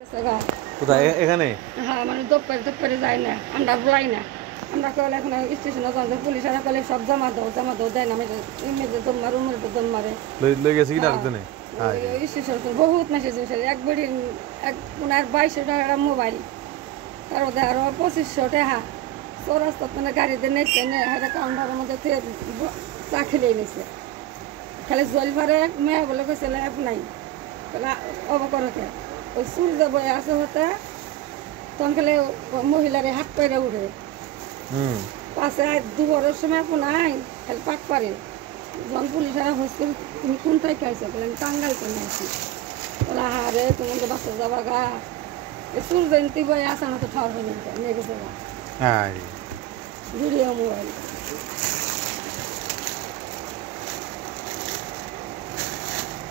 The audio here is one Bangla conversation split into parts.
কোথায় এখানে? হ্যাঁ মানে দপ্তরে যায় না, আমরা বলাই না। আমরা কলে এখন স্টেশনে যান পুলিশেরা কলে সব জমা দাও দেয় না। আমি এমনিতে দম মারে উমরে দম মারে লই গেছে কি আরেকজনে? স্টেশন বহুত মেসেজ একবারই এক 2200 টাকা মোবাইল আর ওদের আরো 2500 টাকা চৌরাস্তা মানে গাড়িতে নেছে নে এটা কাউন্টারের মধ্যে চা খেলে নিছে। খালি জল ভরে মেয়ে বলে কইছিল অ্যাপ নাই অবকরকে ওই সূর্য বয়ে আসে হতে তখন খালি মহিলারে হাত পাইরে উঠে পাশে দুপুরের সময় নাই খালি পাক পারে। যখন পুলিশেরা হয়েছিল তুমি কোন থেকে আইসো বলে আমি টাঙ্গাইল করে আসি বলে হারে তুমি তো বাসা যাবা গা সূর্য জয়ন্তী বয়ে আসে না তো ঠাওয়ার হয়ে নিয়ে গেছে গা ভিডিও মোবাইল।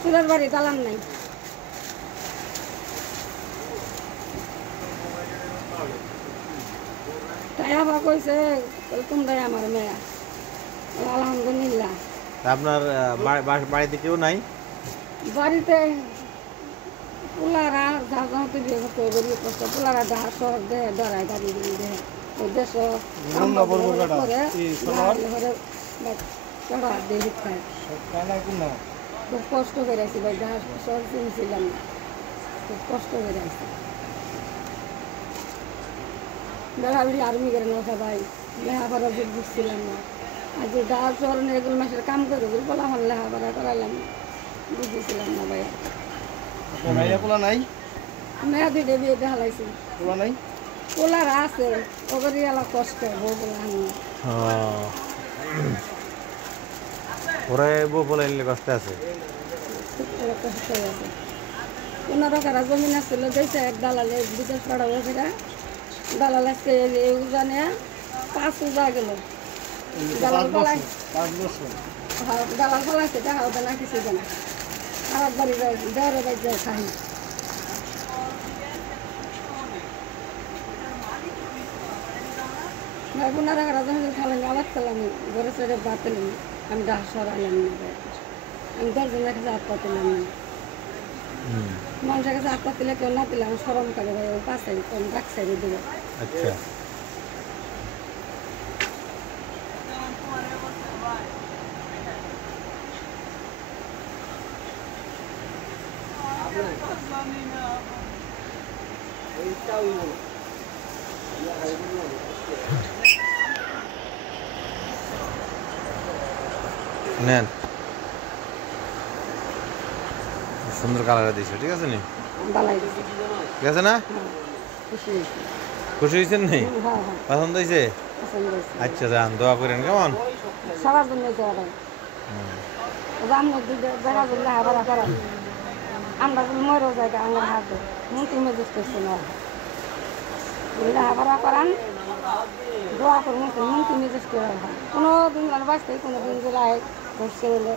চুলের বাড়ি দালান নাই। তাই আবার কইছে তোমরাই আমার মেয়া। আলহামদুলিল্লাহ। আপনার বাড়িতে কেউ নাই? বাড়িতে পোলারা যাতে বিয়ে করতে হবে কষ্ট পোলারা ডাহা শহর দেহে ডরায় গাড়ি দেহে ওই দেশ চড়া দেহি খায় খুব কষ্ট করে আসি ভাই ডাহা শহর চিনছিলাম না খুব কষ্ট করে আসি বেড়াবেড়ি আর্মি করে না ভাই লেহাপড়া বুঝছিলাম না আর যে ডাহার শহর এগুলো মাসের কাম করে বলে আমার লেহাপড়া করালাম বুঝেছিলাম না ভাই। মেয়া দুইটা বিয়ে দেখা লাগছে পোলারা আছে ওদের এলা কষ্ট বউ পোলা ওরা বউ পোলা নিলে কষ্ট আছে কষ্ট আছে। 15 কারা জমিন আসছিল দিয়েছে এক দালালে বিদেশ পাঠাবো সেটা দালাল আজকে জানে 5 উজা গেল দালাল পালাই দালাল পালাইছে দেখা ওদের না কিছু জানা আর বাড়ি দেওয়ারে বাড়ি যায় খাই পুনারা কারা জমি খালেন আলাদ করলাম ঘরে ছেড়ে বাতিলাম আমি ডাক সরাইলাম না আমি 10 জনের কাছে হাত পাতিলাম না মানুষের কাছে হাত পাতিলে কেউ না দিলে আমি সরম করে ভাই ওই 5 সাইড কম ডাক সাইডে দেবো। আচ্ছা নেন সুন্দর কালার দিয়েছে ঠিক আছে নি ঠিক আছে না খুশি হয়েছেন নি পছন্দ হয়েছে? আচ্ছা যান দোয়া করেন কেমন সবার জন্য আমরা মরেও যাই আমার হাতে মন্ত্রী মেজিস করছে না লেখাপড়া করান দোয়া করে মন্ত্রী মেজিস করে কোনো দিন বাঁচতে কোনো দিন জেলায় বসে গেলে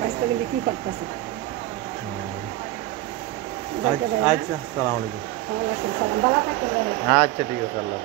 বাঁচতে গেলে কী করতেছে। আচ্ছা আসসালামু আলাইকুম। ভালো থাকতে আচ্ছা ঠিক আছে আল্লাহ।